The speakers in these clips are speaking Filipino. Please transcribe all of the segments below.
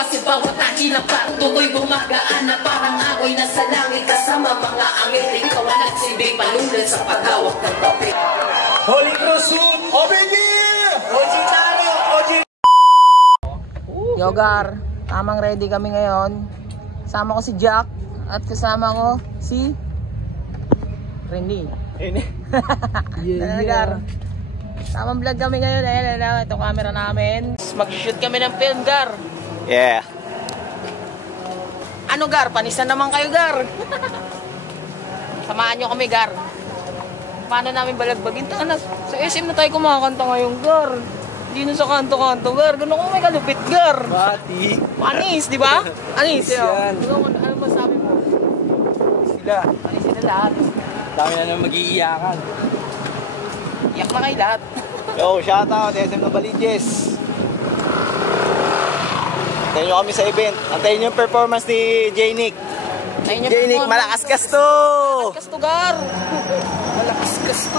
kasi bawat akin ang parang tukoy gumagaan na parang ako'y nasa langit kasama mga angel. Ikaw ang nagsibig palunod sa paghawak ng papel. Holy Cross soon! OBG! OG tayo! OG! Yogar, tamang ready kami ngayon. Kasama ko si Jack at kasama ko si Renny. Gar. Tamang vlog kami ngayon. Ayan, ito camera namin. Mag-shoot kami ng film, Gar. Yeah. Ano, Gar? Panisan naman kayo, Gar. Samahan nyo kami, Gar. Paano namin balagbagin? Sa SM na tayo kumakanta ngayon, Gar. Hindi na sa kanto-kanto, Gar. Gano'n kung may kalupit, Gar. Bati. Anis, di ba? Anis. Yan. Ano masabi mo? Sila. Anis sila lahat. Dami na nang mag-iiyakan. Iyak na kayo lahat. Yo, shoutout SM na Baliches. Antayin nyo kami sa event. Antayin nyo yung performance ni J-Nick. J-Nick, malakas kasto! Malakas kasto, Gar. Malakas kasto.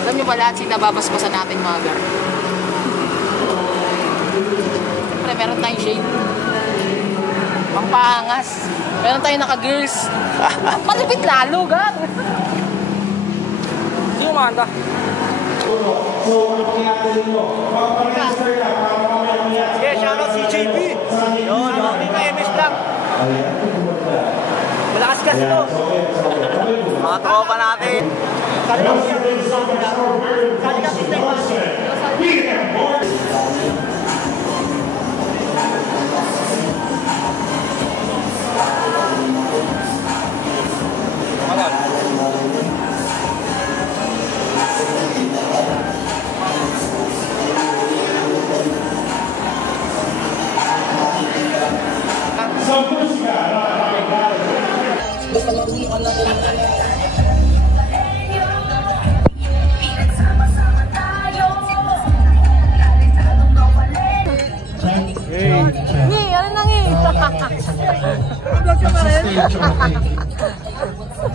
Alam nyo ba lahat sinababasbasan natin, mga Gar? Siyempre, meron tayong shade. Pampangas. Meron tayong naka-girls. Palipit lalo, Gar. Sino manda? Yeah, shoutout CJP. Yun, dito MS Vlog. Malakas kasto. Mga tropa natin.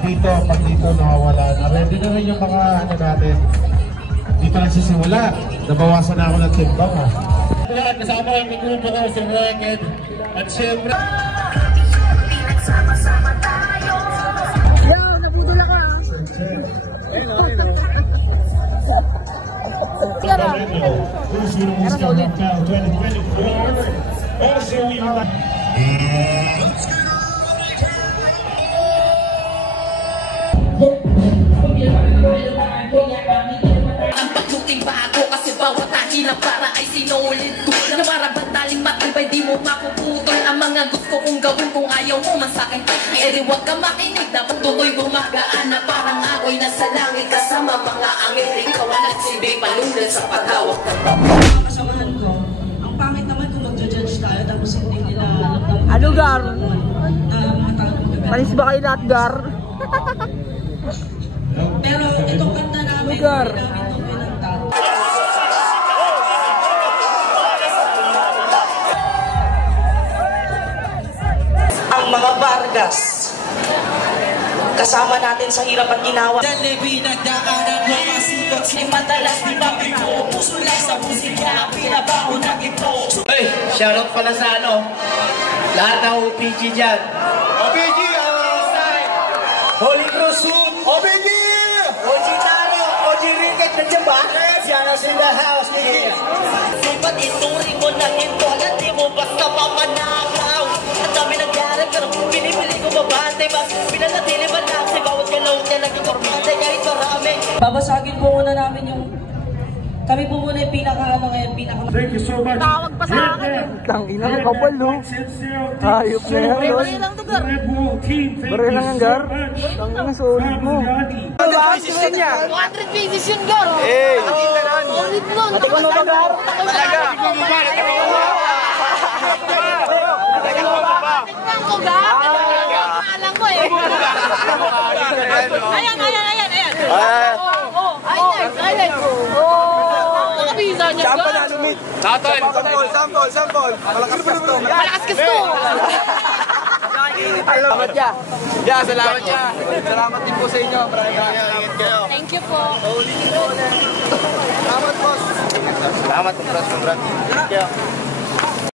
Dito, pag dito nakawala na. Ready na rin yung mga ano natin. Dito nagsisimula. Nabawasan na ako ng timbang ha. Kasama yung grupo ko sa record. At syempre... Yo, nabudol ako ha. Ang pagluting bago kasi bawat akin ang para ay sinulit ko na para bantaling matibay di mo mapuputol ang mga gusto kong gawin kung ayaw mo man sa'kin ay huwag ka makinig na patuloy gumagaan na parang ako'y nasa langit kasama mga angel. Ikaw ang nagsibig palunod sa paghawak ng papel. Kasamahan ko, ang pangit naman kung mag-judge tayo tapos hindi nila alam na Ano, Gar? mga taong magaganda. Panis ba kayo lahat, Gar? Pero itong kanta namin, Lugar. hindi namin itong pinanta. Ang mga Vargas, kasama natin sa hirap at ginawa. Dalebi nagdaanan mga sigot. Madalas di ba puso lang sa musika, pinabaho na ito. Hey, shoutout pala sa ano, lahat ng OPG dyan. OPG, Holy Cross soon! OPG! OG tayo! OG Ricket, nandiyan ba? Yes, in the house, Ricket! Ba't ituring mo na ito? Hindi mo basta mamanakaw. Ang dami nangyari pero pinipili ko mabante. Mas pinanatili ba lang sa bawat galaw niya naging formante kahit marami. Babasagin po muna namin yung... Kami po muna yung pinaka-ano ngayon, Thank you so much. Tawag pa sa akin. Tangina mo, kapalo. Ayop na yan, Lord. Bari lang to, Gar. Bari lang ang Gar. Tangina, solid mo. 200 pesos niya! 200 pesos yun, Gar. Hey! Solid nun. Ate ko ba, Gar? Talaga! Tignan ko, Gar. Alam ko eh. Ayan. Ayan. Nakabisa niya, Gar. Sample na lumit! Sample! Malakas kasto! Malakas kasto. Salamat ya! Yeah, salamat ya! Salamat din po sa inyo. Maraming salamat kayo. Thank you po. Salamat, boss! Salamat, congrats. Thank you.